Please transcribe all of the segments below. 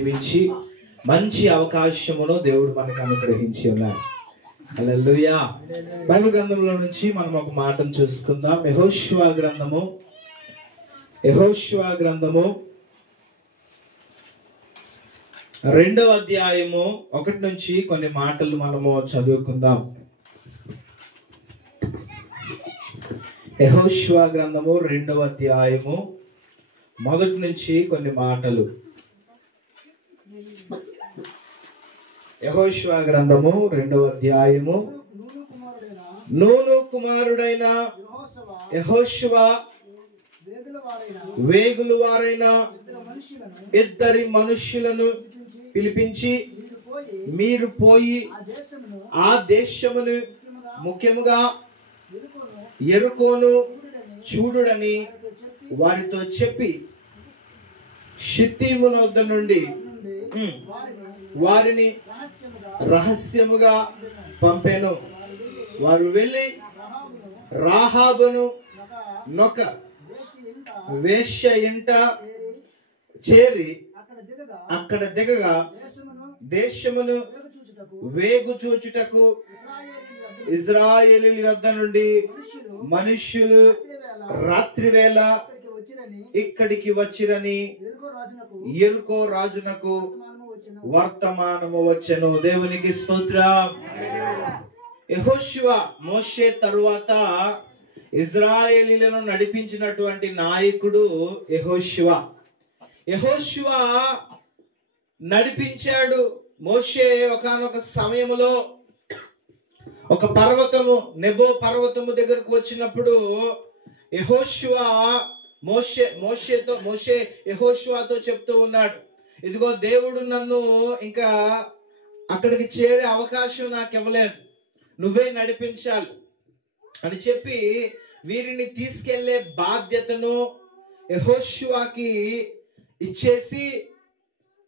జీవించి మంచి అవకాశమును దేవుడు మనకు అనుగ్రహించి ఉన్నారు. హల్లెలూయా. బైబిల్ గ్రంథంలో నుంచి మనం ఒక మాటను చూసుకుందాం. యెహోషువ గ్రంథము 2వ అధ్యాయము 1 నుంచి కొన్ని మాటలు మనము చదువుకుందాం. యెహోషువ గ్రంథము 2వ అధ్యాయము 1 నుంచి కొన్ని మాటలు. యెహోషువ గ్రంథము 2వ అధ్యాయము. నూను కుమారుడైన యెహోషువ వేగుల వారైన ఇద్దరి మనుష్యులను పిలిపించి, మీరు పోయి ఆ దేశమును ముఖ్యముగా యెరికోను చూడుడని వారితో చెప్పి షిత్తీము వద్ద నుండి వారిని రహస్యముగా పంపెను. వారు వెళ్ళి రాహాబును నొక వేశ్య ఇంట చేరి అక్కడ దిగగా దేశమును వేగు చూచుటకు ఇశ్రాయేలీయుల యొద్ద నుండి మనుష్యులు రాత్రివేళ ఇక్కడికి వచ్చిరని యెరికో రాజునకు వర్తమానము వచ్చెను. దేవునికి స్తోత్రం. యెహోషువ మోషే తరువాత ఇశ్రాయేలీయులను నడిపించినటువంటి నాయకుడు యెహోషువ నడిపించాడు. మోషే ఒకానొక సమయములో ఒక పర్వతము, నెబో పర్వతము దగ్గరకు వచ్చినప్పుడు మోషే యెహోషువతో చెప్తూ ఉన్నాడు, ఇదిగో దేవుడు నన్ను ఇంకా అక్కడికి చేరే అవకాశం నాకు ఇవ్వలేదు, నువ్వే నడిపించాలి అని చెప్పి వీరిని తీసుకెళ్లే బాధ్యతను యెహోషువకి ఇచ్చేసి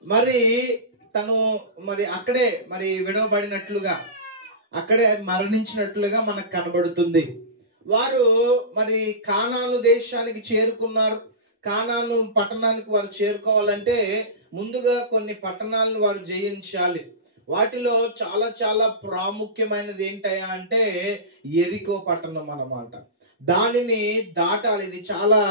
మరి తను అక్కడే విడవబడినట్లుగా, అక్కడే మరణించినట్లుగా మనకు కనబడుతుంది. వారు కానాను దేశానికి చేరుకున్నారు. కానాను పట్టణానికి వారు చేరుకోవాలంటే ముందుగా కొన్ని పట్టణాలను వారు జయించాలి. వాటిలో చాలా చాలా ప్రాముఖ్యమైనది ఏంటయ్యా అంటే యెరికో పట్టణం అన్నమాట. దానిని దాటాలి. ఇది చాలా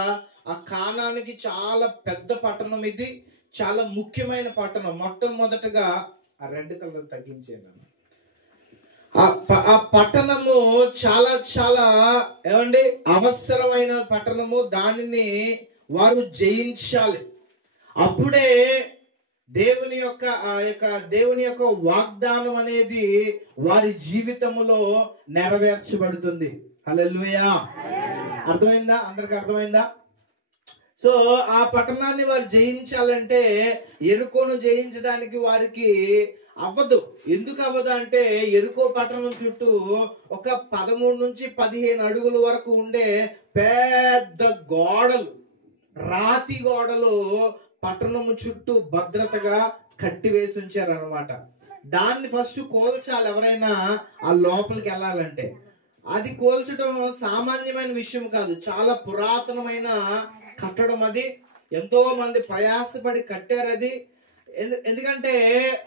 ఆ కానానికి చాలా పెద్ద పట్టణం. ఇది చాలా ముఖ్యమైన పట్టణం. మొట్టమొదటగా ఆ రెడ్ కలర్ తగ్గించేయండి. ఆ పట్టణము చాలా చాలా అవసరమైన పట్టణము. దానిని వారు జయించాలి. అప్పుడే దేవుని యొక్క వాగ్దానం అనేది వారి జీవితంలో నెరవేర్చబడుతుంది. హల్లెలూయా. అర్థమైందా? అందరికి అర్థమైందా? సో ఆ పట్టణాన్ని వారు జయించాలంటే యెరికోను జయించడానికి వారికి అవ్వదు. ఎందుకు అవ్వదు అంటే యెరికో పట్టణం చుట్టూ ఒక 13 నుంచి 15 అడుగుల వరకు ఉండే పెద్ద గోడలు, రాతి గోడలు పట్టణము చుట్టూ భద్రతగా కట్టివేసి ఉంచారు అనమాట. దాన్ని ఫస్ట్ కోల్చాలి. ఎవరైనా ఆ లోపలికి వెళ్ళాలంటే అది కోల్చడం సామాన్యమైన విషయం కాదు. చాలా పురాతనమైన కట్టడం. అది ఎంతో మంది ప్రయాసపడి కట్టారు. అది ఎందుకంటే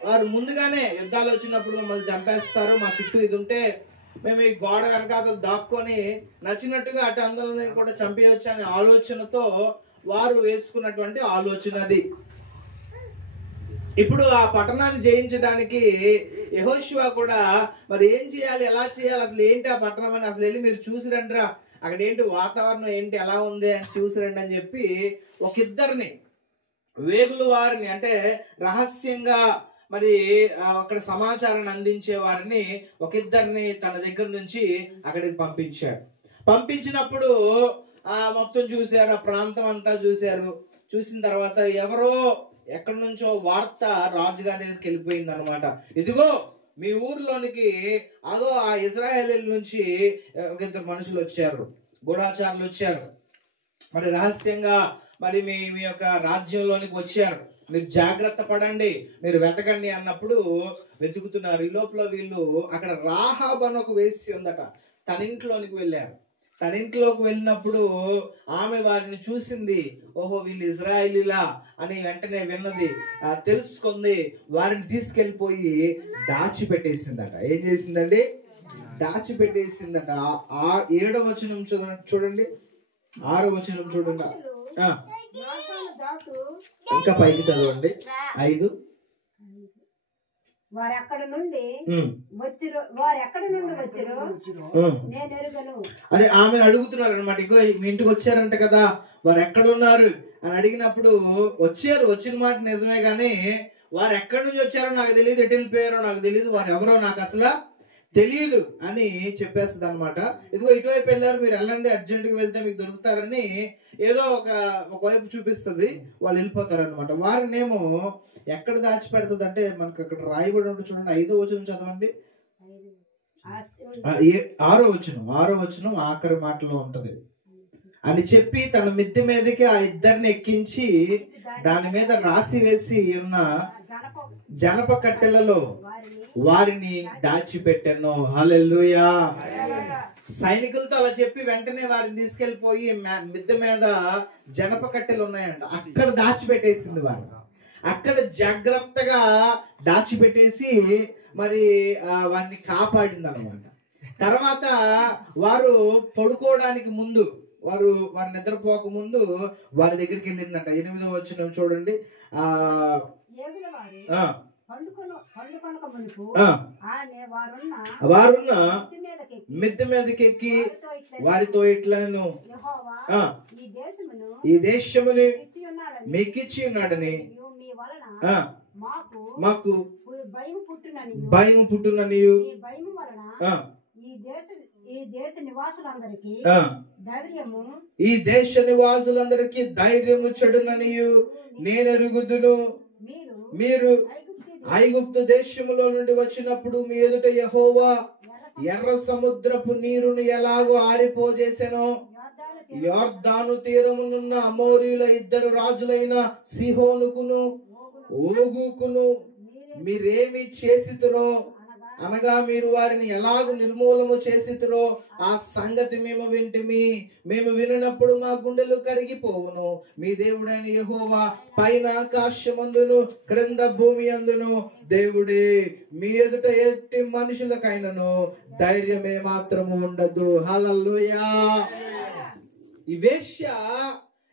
వారు ముందుగానే యుద్ధాలు వచ్చినప్పుడు మమ్మల్ని చంపేస్తారు, మా చుట్టూ ఇది ఉంటే మేము ఈ గోడ వెనకాల దాక్కొని నచ్చినట్టుగా అటు అందరిని కూడా చంపేయచ్చు అనే ఆలోచనతో వారు వేసుకున్నటువంటి ఆలోచన అది. ఇప్పుడు ఆ పట్టణాన్ని జయించడానికి యెహోషువ కూడా ఏం చేయాలి, ఎలా చేయాలి, అసలు ఏంటి ఆ పట్టణం అని అసలు వెళ్ళి మీరు చూసిరండిరా, అక్కడ ఏంటి వాతావరణం ఏంటి ఎలా ఉంది అని చూసిరండి అని చెప్పి ఒక ఇద్దరిని వేగుల వారిని, అంటే రహస్యంగా అక్కడ సమాచారాన్ని అందించే వారిని ఒక ఇద్దరిని తన దగ్గర నుంచి అక్కడికి పంపించాడు. పంపించినప్పుడు మొత్తం చూశారు, ఆ ప్రాంతం అంతా చూశారు. చూసిన తర్వాత ఎవరో ఎక్కడి నుంచో వార్త రాజుగారి దగ్గరికి వెళ్ళిపోయింది అనమాట. ఇదిగో మీ ఊర్లోనికి అదో ఆ ఇశ్రాయేలీయుల నుంచి ఒక ఇద్దరు మనుషులు వచ్చారు, గూఢాచారులు వచ్చారు. రహస్యంగా మీ యొక్క రాజ్యంలోనికి వచ్చారు, మీరు జాగ్రత్త పడండి, మీరు వెతకండి అన్నప్పుడు వెతుకుతున్నారు. ఈ లోపల వీళ్ళు అక్కడ రాహాబు అని ఒక వేశ్య ఉందట, తన ఇంట్లోనికి వెళ్ళారు. తన ఇంట్లోకి వెళ్ళినప్పుడు ఆమె వారిని చూసింది. ఓహో, వీళ్ళు ఇజ్రాయేలీలా అని వెంటనే విన్నది, తెలుసుకుంది. వారిని తీసుకెళ్ళిపోయి దాచిపెట్టేసిందట. ఏం చేసిందండి? దాచిపెట్టేసిందట. 7వ వచనం చూడండి, 6వ వచనం చూడండి. ఇంకా పైకి చదవండి. 5. వారెక్కడి నుండి వచ్చిరో నేను ఎరుగను. అదే ఆమెను అడుగుతున్నారు అనమాట. ఇంకో మీ ఇంటికి వచ్చారంట కదా, వారు ఎక్కడున్నారు అని అడిగినప్పుడు వచ్చిన మాట నిజమే, కానీ వారు ఎక్కడి నుంచి వచ్చారో నాకు తెలియదు, ఎటు వెళ్ళిపోయారో నాకు తెలియదు, వారు ఎవరో నాకు అసలు తెలియదు అని చెప్పేస్తుంది అనమాట. ఇదిగో ఇటువైపు వెళ్ళారు, మీరు వెళ్ళండి, అర్జెంటుగా వెళ్తే మీకు దొరుకుతారని ఏదో ఒకవైపు చూపిస్తుంది. వాళ్ళు వెళ్ళిపోతారనమాట. వారినేమో ఎక్కడ దాచిపెడుతుంది అంటే మనకు అక్కడ రాయబడి ఉంటుంది చూడండి. 5వ వచనం చదవండి. 6వ వచనం ఆఖరి మాటలో ఉంటది. అని చెప్పి తన మిద్దె మీదకి ఆ ఇద్దరిని ఎక్కించి దాని మీద రాసి వేసి ఉన్న జనప కట్టెలలో వారిని దాచిపెట్టాను. హల్లెలూయా. సైనికులతో అలా చెప్పి వెంటనే వారిని తీసుకెళ్లిపోయి మిద్దె మీద జనప కట్టెలు ఉన్నాయంట, అక్కడ దాచిపెట్టేసింది. అక్కడ జాగ్రత్తగా దాచిపెట్టేసి మరి వారిని కాపాడింది అనమాట. తర్వాత వారు పడుకోవడానికి ముందు, వారు నిద్రపోక ముందు వారి దగ్గరికి వెళ్ళిందంట. 8వ వచనం చూడండి. వారున్న మిద్దె మీదకి ఎక్కి వారితో ఇట్లను, ఈ దేశముని మీకిచ్చి ఉన్నాడని మాకు భయము పుట్టుననియు ఈ దేశ నివాసులందరికీ ధైర్యము చెడుననియు నేను ఎరుగుదును. మీరు ఐగుప్తు దేశములో నుండి వచ్చినప్పుడు మీ ఎదుట యెహోవా ఎర్ర సముద్రపు నీరును ఎలాగో ఆరిపోజేసెనో, యొర్దాను తీరమునున్న అమోరీల 2 రాజులైన సిహోనుకును ఓగుకును మీరేమి చేసితురో, అనగా మీరు వారిని ఎలాగ నిర్మూలము చేసితురో ఆ సంగతి మేము వింటిమి. మేము వినప్పుడు మా గుండెలు కరిగిపోవును. మీ దేవుడైన యెహోవా పైన ఆకాశమందును క్రింద భూమి అందును దేవుడే. మీ ఎదుట ఎట్టి మనుషులకైనను ధైర్యమే మాత్రము ఉండదు. హల్లెలూయా. ఈ వేశ్య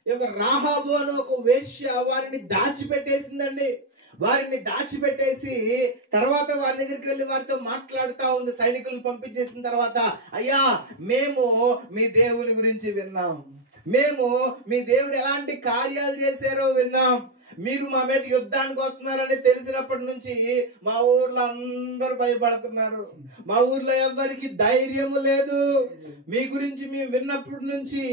యొక్క రాహాబు అని ఒక వేశ్య వారిని దాచిపెట్టేసిందండి. వారిని దాచిపెట్టేసి తర్వాత వారి దగ్గరికి వెళ్ళి వారితో మాట్లాడుతూ ఉంది. సైనికులను పంపించేసిన తర్వాత, అయ్యా మేము మీ దేవుని గురించి విన్నాం, మేము మీ దేవుడు ఎలాంటి కార్యాలు చేశారో విన్నాం, మీరు మా మీద యుద్ధానికి వస్తున్నారని తెలిసినప్పటి నుంచి మా ఊర్లో అందరూ భయపడుతున్నారు, మా ఊర్లో ఎవరికి ధైర్యము లేదు, మీ గురించి మేము విన్నప్పటి నుంచి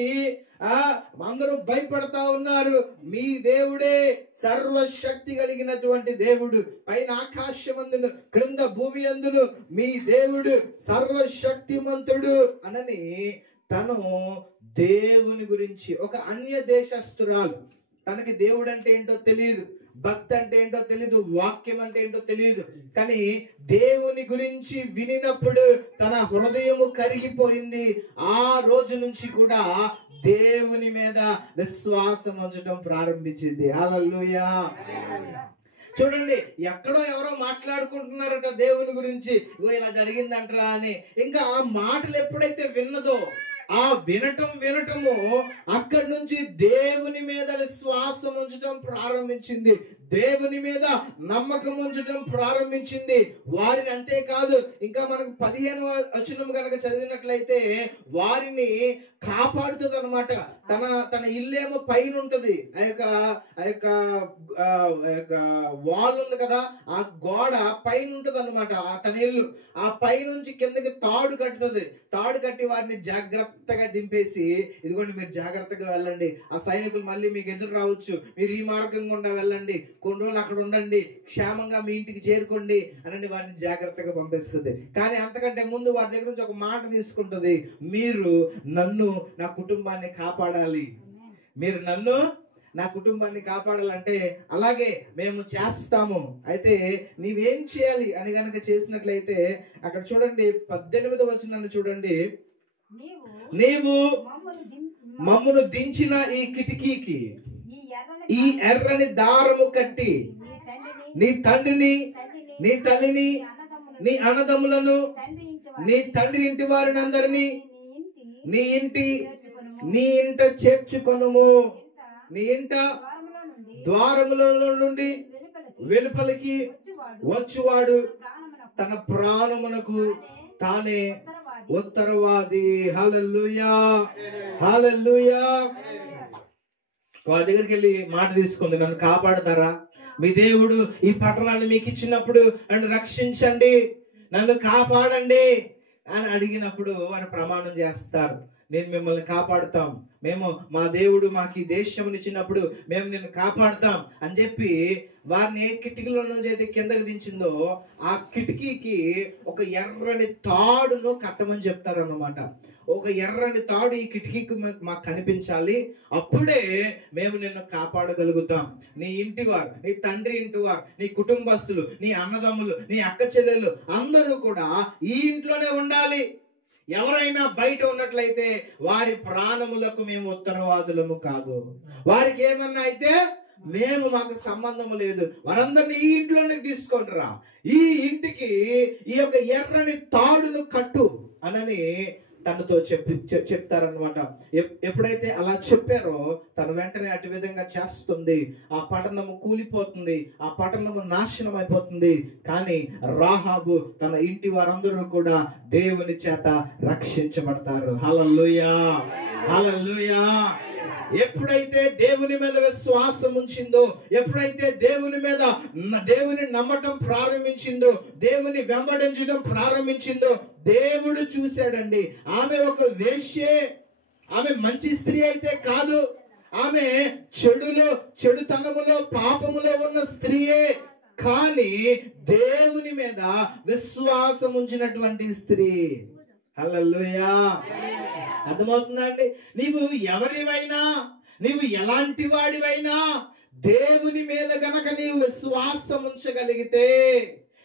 అందరూ భయపడతా ఉన్నారు. మీ దేవుడే సర్వశక్తి కలిగినటువంటి దేవుడు, పైన ఆకాశమందును క్రింద భూమి అందును మీ దేవుడు సర్వశక్తిమంతుడు అనని తను దేవుని గురించి, ఒక అన్య దేశస్తురాలు, తనకి దేవుడు అంటే ఏంటో తెలియదు, భక్తి అంటే ఏంటో తెలియదు, వాక్యం అంటే ఏంటో తెలియదు, కానీ దేవుని గురించి వినినప్పుడు తన హృదయము కరిగిపోయింది. ఆ రోజు నుంచి కూడా దేవుని మీద విశ్వాసం ఉంచడం ప్రారంభించింది. హల్లెలూయా. చూడండి, ఎక్కడో ఎవరో మాట్లాడుకుంటున్నారట దేవుని గురించి, ఇలా జరిగిందంటరా అని. ఇంకా ఆ మాటలు ఎప్పుడైతే విన్నదో, ఆ వినటము అక్కడి నుంచి దేవుని మీద విశ్వాసం ఉంచడం ప్రారంభించింది, దేవుని మీద నమ్మకం ఉంచడం ప్రారంభించింది. వారిని అంతేకాదు, ఇంకా మనకు 15వ వచనం కనుక చదివినట్లయితే వారిని కాపాడుతుంది అనమాట. తన ఇల్లేమో పైన ఉంటది, ఆ యొక్క వాల్ ఉంది కదా, ఆ గోడ పైన ఉంటది అనమాట తన ఇల్లు. ఆ పైనుంచి కిందకి తాడు కట్టుతుంది. తాడు కట్టి వారిని జాగ్రత్తగా దింపేసి, ఇదిగోండి మీరు జాగ్రత్తగా వెళ్ళండి, ఆ సైనికులు మళ్ళీ మీకు ఎదురు రావచ్చు, మీరు ఈ మార్గం గుండా వెళ్ళండి, కొన్ని రోజులు అక్కడ ఉండండి, క్షేమంగా మీ ఇంటికి చేరుకోండి అని వారిని జాగ్రత్తగా పంపిస్తుంది. కానీ అంతకంటే ముందు వారి దగ్గర నుంచి ఒక మాట తీసుకుంటది, మీరు నన్ను నా కుటుంబాన్ని కాపాడాలి, మీరు నన్ను నా కుటుంబాన్ని కాపాడాలంటే అలాగే మేము చేస్తాము, అయితే నీవేం చేయాలి అని గనక చేసినట్లయితే అక్కడ చూడండి 18వ వచనాన్ని చూడండి. నీవు మమ్మును దించిన ఈ కిటికీకి ఈ ఎర్రని దారము కట్టి నీ తండ్రిని నీ తల్లిని నీ అన్నదమ్ములను నీ తండ్రి ఇంటి వారిని అందరినీ నీ ఇంట చేర్చుకొనుము. నీ ఇంట ద్వారముల నుండి వెలుపలికి వచ్చువాడు తన ప్రాణమునకు తానే ఉత్తరవాది. హల్లెలూయా, హల్లెలూయా. వారి దగ్గరికి వెళ్ళి మాట తీసుకుంది, నన్ను కాపాడతారా? మీ దేవుడు ఈ పట్టణాన్ని మీకు ఇచ్చినప్పుడు నన్ను రక్షించండి, నన్ను కాపాడండి అని అడిగినప్పుడు వారు ప్రమాణం చేస్తారు, నేను మిమ్మల్ని కాపాడుతాం, మేము మా దేవుడు మాకు ఈ దేశం ఇచ్చినప్పుడు మేము నిన్ను కాపాడుతాం అని చెప్పి వారిని ఏ కిటికీలో నుంచి అయితే కిందకి దించిందో ఆ కిటికీకి ఒక ఎర్రని తాడును కట్టమని చెప్తారు అన్నమాట. ఒక ఎర్రని తాడు ఈ కిటికీకి మాకు కనిపించాలి, అప్పుడే మేము నిన్ను కాపాడగలుగుతాం. నీ ఇంటివారు, నీ తండ్రి ఇంటివారు, నీ కుటుంబస్తులు, నీ అన్నదమ్ములు, నీ అక్క చెల్లెళ్ళు అందరూ కూడా ఈ ఇంట్లోనే ఉండాలి. ఎవరైనా బయట ఉన్నట్లయితే వారి ప్రాణములకు మేము ఉత్తరవాదులము కాదు. వారికి ఏమన్నా అయితే మాకు సంబంధం లేదు, వారందరినీ ఈ ఇంట్లోనే తీసుకుంటారా, ఈ ఇంటికి ఈ యొక్క ఎర్రని తాడును కట్టు అనని తనతో చెప్తారనమాట. ఎప్పుడైతే అలా చెప్పారో తను వెంటనే అటు విధంగా చేస్తుంది. ఆ పట్టణము కూలిపోతుంది, ఆ పట్టణము నాశనం అయిపోతుంది. కానీ రాహాబు తన ఇంటి వారందరూ కూడా దేవుని చేత రక్షించబడతారు. హల్లెలూయా, హల్లెలూయా. ఎప్పుడైతే దేవుని మీద విశ్వాసం ఉంచిందో, ఎప్పుడైతే దేవుని నమ్మటం ప్రారంభించిందో, దేవుని వెంబడించడం ప్రారంభించిందో, దేవుడు చూశాడండి. ఆమె ఒక వేశ్యే, ఆమె మంచి స్త్రీ అయితే కాదు, ఆమె చెడుతనములో పాపములో ఉన్న స్త్రీయే, కానీ దేవుని మీద విశ్వాసం ఉంచినటువంటి స్త్రీ. హల్లెలూయా. అర్థమవుతుందా అండి? నీవు ఎవరివైనా, నీవు ఎలాంటి వాడివైనా దేవుని మీద గనక నీవు విశ్వాసం ఉంచగలిగితే,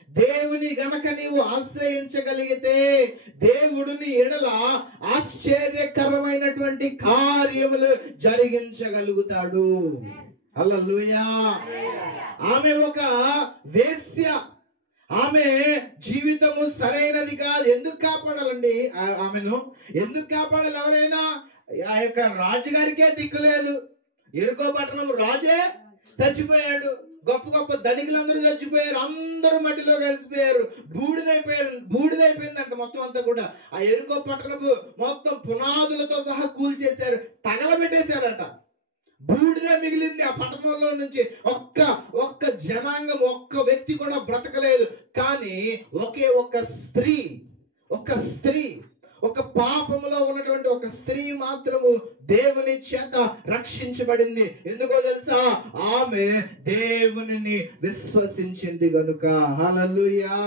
దేవుని గనక నీవు ఆశ్రయించగలిగితే, దేవుడిని ఎడల ఆశ్చర్యకరమైనటువంటి కార్యములు జరిగించగలుగుతాడు. హల్లెలూయా. ఆమె ఒక వేశ్య, ఆమె జీవితము సరైనది కాదు. ఎందుకు కాపాడాలండి ఆమెను? ఎందుకు కాపాడాలి? ఎవరైనా ఆ యొక్క రాజుగారికే దిక్కు లేదు. ఎరుకో పట్టణం రాజే చచ్చిపోయాడు, గొప్ప గొప్ప ధనికులందరూ చచ్చిపోయారు, అందరూ మట్టిలో కలిసిపోయారు, బూడిదైపోయిందంట మొత్తం అంతా కూడా. ఆ ఎరుకో పట్టణము మొత్తం పునాదులతో సహా కూల్చేశారు, తగలబెట్టేశారట. బూడిదే మిగిలింది ఆ పట్టణంలో నుంచి. ఒక్క జనాంగం, ఒక్క వ్యక్తి కూడా బ్రతకలేదు. కానీ ఒక్క స్త్రీ, ఒక పాపములో ఉన్నటువంటి ఒక స్త్రీ మాత్రము దేవుని చేత రక్షించబడింది. ఎందుకో తెలుసా? ఆమె దేవునిని విశ్వసించింది గనుక. హల్లెలూయా.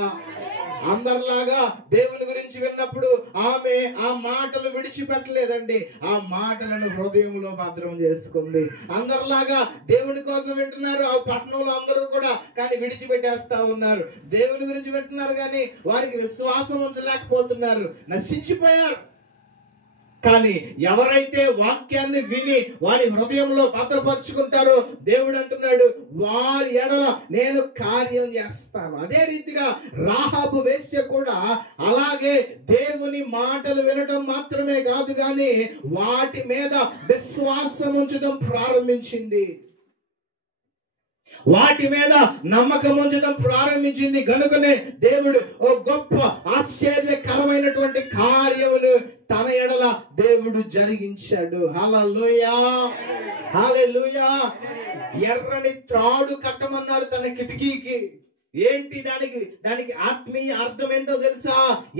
అందరిలాగా దేవుని గురించి విన్నప్పుడు ఆమె ఆ మాటలు విడిచిపెట్టలేదండి, ఆ మాటలను హృదయంలో భద్రం చేసుకుంది. అందరిలాగా దేవుని కోసం వింటున్నారు ఆ పట్టణంలో అందరూ కూడా, కానీ విడిచిపెట్టేస్తా ఉన్నారు. దేవుని గురించి వింటున్నారు కానీ వారికి విశ్వాసం ఉంచలేకపోతున్నారు, నశించిపోయారు. కానీ ఎవరైతే వాక్యాన్ని విని వారి హృదయంలో భద్రపరుచుకుంటారో దేవుడు అంటున్నాడు, వారి ఎడల నేను కార్యం చేస్తాను. అదే రీతిగా రాహాబు వేశ్య కూడా అలాగే దేవుని మాటలు వినడం మాత్రమే కాదు కానీ వాటి మీద విశ్వాసం ఉంచడం ప్రారంభించింది, వాటి మీద నమ్మకం ఉంచడం ప్రారంభించింది. కనుకనే దేవుడు ఓ గొప్ప ఆశ్చర్యకరమైనటువంటి కార్యములు తన ఎడల దేవుడు జరిగించాడు. హల్లెలూయా, హల్లెలూయా. ఎర్రని త్రాడు కట్టమన్నారు తన కిటికీకి. ఏంటి దానికి ఆత్మీయ అర్థం ఏంటో తెలుసా?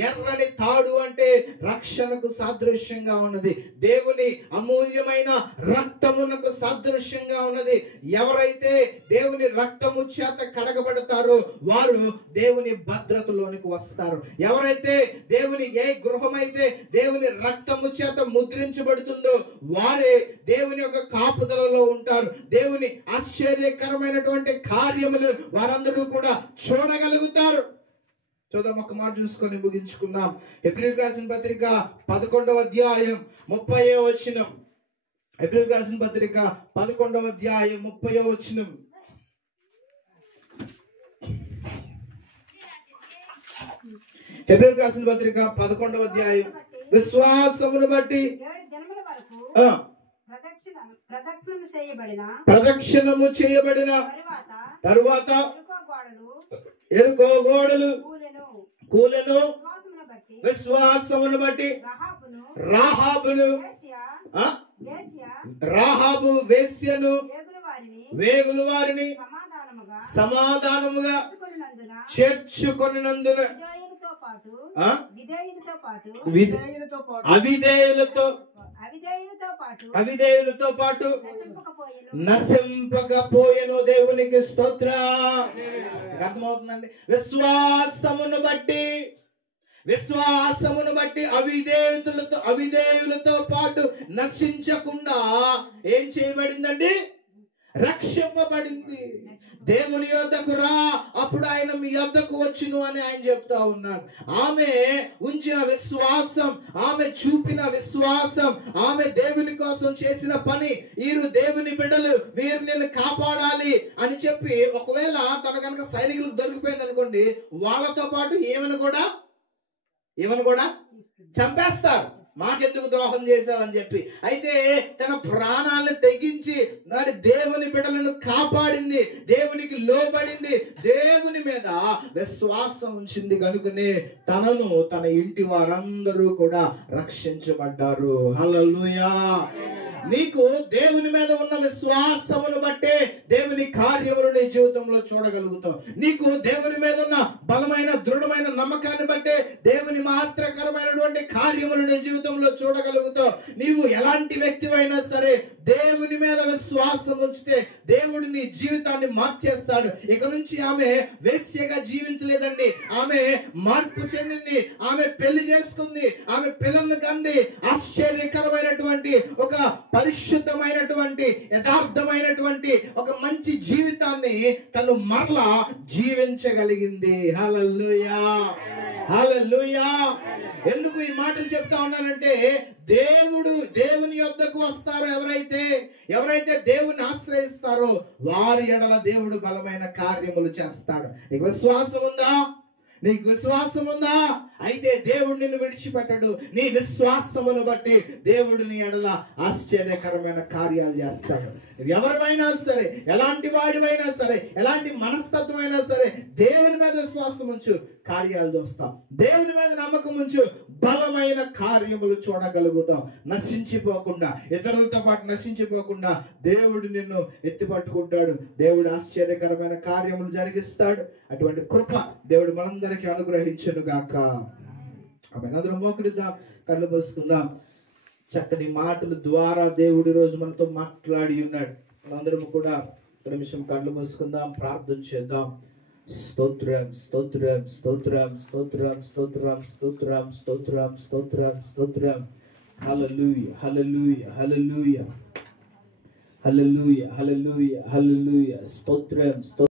ఎర్రని తాడు అంటే రక్షణకు సాదృశ్యంగా ఉన్నది, దేవుని అమూల్యమైన రక్తమునకు సాదృశ్యంగా ఉన్నది. ఎవరైతే దేవుని రక్తము చేత కడగబడతారో వారు దేవుని భద్రతలోనికి వస్తారు. ఎవరైతే ఏ గృహమైతే దేవుని రక్తము చేత ముద్రించబడుతుందో వారే దేవుని యొక్క కాపుదలలో ఉంటారు. దేవుని ఆశ్చర్యకరమైనటువంటి కార్యములు వారందరూ కూడా చూడగలుగుతారు. చూద్దాం, ఒక మాట చూసుకొని ముగించుకుందాం. హెబ్రీయులకు రాసిన పత్రిక 11వ అధ్యాయం 30వ వచనం. హెబ్రీయులకు రాసిన పత్రిక 11వ అధ్యాయం 30వ వచనం. హెబ్రీయులకు రాసిన పత్రిక 11వ అధ్యాయం. విశ్వాసమును బట్టి 7 దినముల వరకు ఆ ప్రదక్షిణము చేయబడిన తరువాత ఎరుకో గోడలు కూలెను. విశ్వాసమును బట్టి రాహాబు వేశ్యను వేగుల వారిని సమాధానముగా చేర్చుకొనినందున అవిధేయులతో పాటు నశింపకపోయెను. దేవునికి స్తోత్రం. అర్థమవుతుందండి? విశ్వాసమును బట్టి అవిధేయులతో పాటు నశించకుండా ఏం చేయబడిందండి? రక్షింపబడింది. దేవుని యొద్దకు రా, అప్పుడు ఆయన మీ యొద్దకు వచ్చును అని ఆయన చెప్తా ఉన్నాడు. ఆమె ఉంచిన విశ్వాసం, ఆమె చూపిన విశ్వాసం, ఆమె దేవుని కోసం చేసిన పని, వీరు దేవుని బిడ్డలు, వీరు నిన్ను కాపాడాలి అని చెప్పి, ఒకవేళ తన కనుక సైనికులకు దొరికిపోయింది అనుకోండి, వాళ్ళతో పాటు ఈమెను కూడా చంపేస్తారు. మాకెందుకు ద్రోహం చేశావని చెప్పి. అయితే తన ప్రాణాలను తెగించి మరి దేవుని బిడ్డలను కాపాడింది, దేవునికి లోబడింది, దేవుని మీద విశ్వాసం ఉంచింది కనుకనే తనను తన ఇంటి వారందరూ కూడా రక్షించబడ్డారు. హల్లెలూయా. నీకు దేవుని మీద ఉన్న విశ్వాసమును బట్టే దేవుని కార్యములు నీ జీవితంలో చూడగలుగుతావు. నీకు దేవుని మీద ఉన్న బలమైన దృఢమైన నమ్మకాన్ని బట్టే దేవుని మహత్తరకరమైనటువంటి కార్యములు నీ జీవితంలో చూడగలుగుతావు. నీవు ఎలాంటి వ్యక్తివైనా సరే దేవుని మీద విశ్వాసం ఉంచితే దేవుడు నీ జీవితాన్ని మార్చేస్తాడు. ఇక నుంచి ఆమె వేశ్యగా జీవించలేదండి, ఆమె మార్పు చెందింది, ఆమె పెళ్లి చేసుకుంది, ఆమె పిల్లలను కంది. ఆశ్చర్యకరమైనటువంటి ఒక పరిశుద్ధమైనటువంటి యథార్థమైనటువంటి ఒక మంచి జీవితాన్ని తను మరలా జీవించగలిగింది. హల్లెలూయా, హల్లెలూయా. ఎందుకు ఈ మాటలు చెప్తా ఉన్నానంటే, దేవుని యొద్దకు వస్తారో ఎవరైతే దేవుని ఆశ్రయిస్తారో వారి ఎడల దేవుడు బలమైన కార్యములు చేస్తాడు. నీకు విశ్వాసం ఉందా? అయితే దేవుడు నిన్ను విడిచిపెట్టడు. నీ విశ్వాసమును బట్టి దేవుడు నీ ఎడల ఆశ్చర్యకరమైన కార్యాలు చేస్తాడు. ఎవరివైనా సరే, ఎలాంటి వాడివైనా సరే, ఎలాంటి మనస్తత్వమైనా సరే, దేవుని మీద విశ్వాసం ఉంచు, కార్యాలు చూస్తాం. దేవుని మీద నమ్మకం ఉంచు, బలమైన కార్యములు చూడగలుగుతాం. నశించిపోకుండా, ఇతరులతో పాటు నశించిపోకుండా దేవుడు నిన్ను ఎత్తిపట్టుకుంటాడు. దేవుడు ఆశ్చర్యకరమైన కార్యములు జరిగిస్తాడు. అటువంటి కృప దేవుడు మనందరికీ అనుగ్రహించును గాక. అందరం మోకరిద్దాం, కళ్ళు మూసుకుందాం. చక్కని మాటల ద్వారా దేవుడి రోజు మనతో మాట్లాడి ఉన్నాడు. మనందరం కూడా ఒక నిమిషం కళ్ళు మూసుకుందాం, ప్రార్థన చేద్దాం. స్తోత్రం, స్తోత్రం, స్తోత్రం, స్తోత్రం, స్తోత్రం, స్తోత్రం, స్తోత్రం, స్తోత్రం, స్తోత్రం. హల్లెలూయా, హల్లెలూయా, హల్లెలూయా, హల్లెలూయా, హల్లెలూయా, హల్లెలూయా. స్తోత్రం.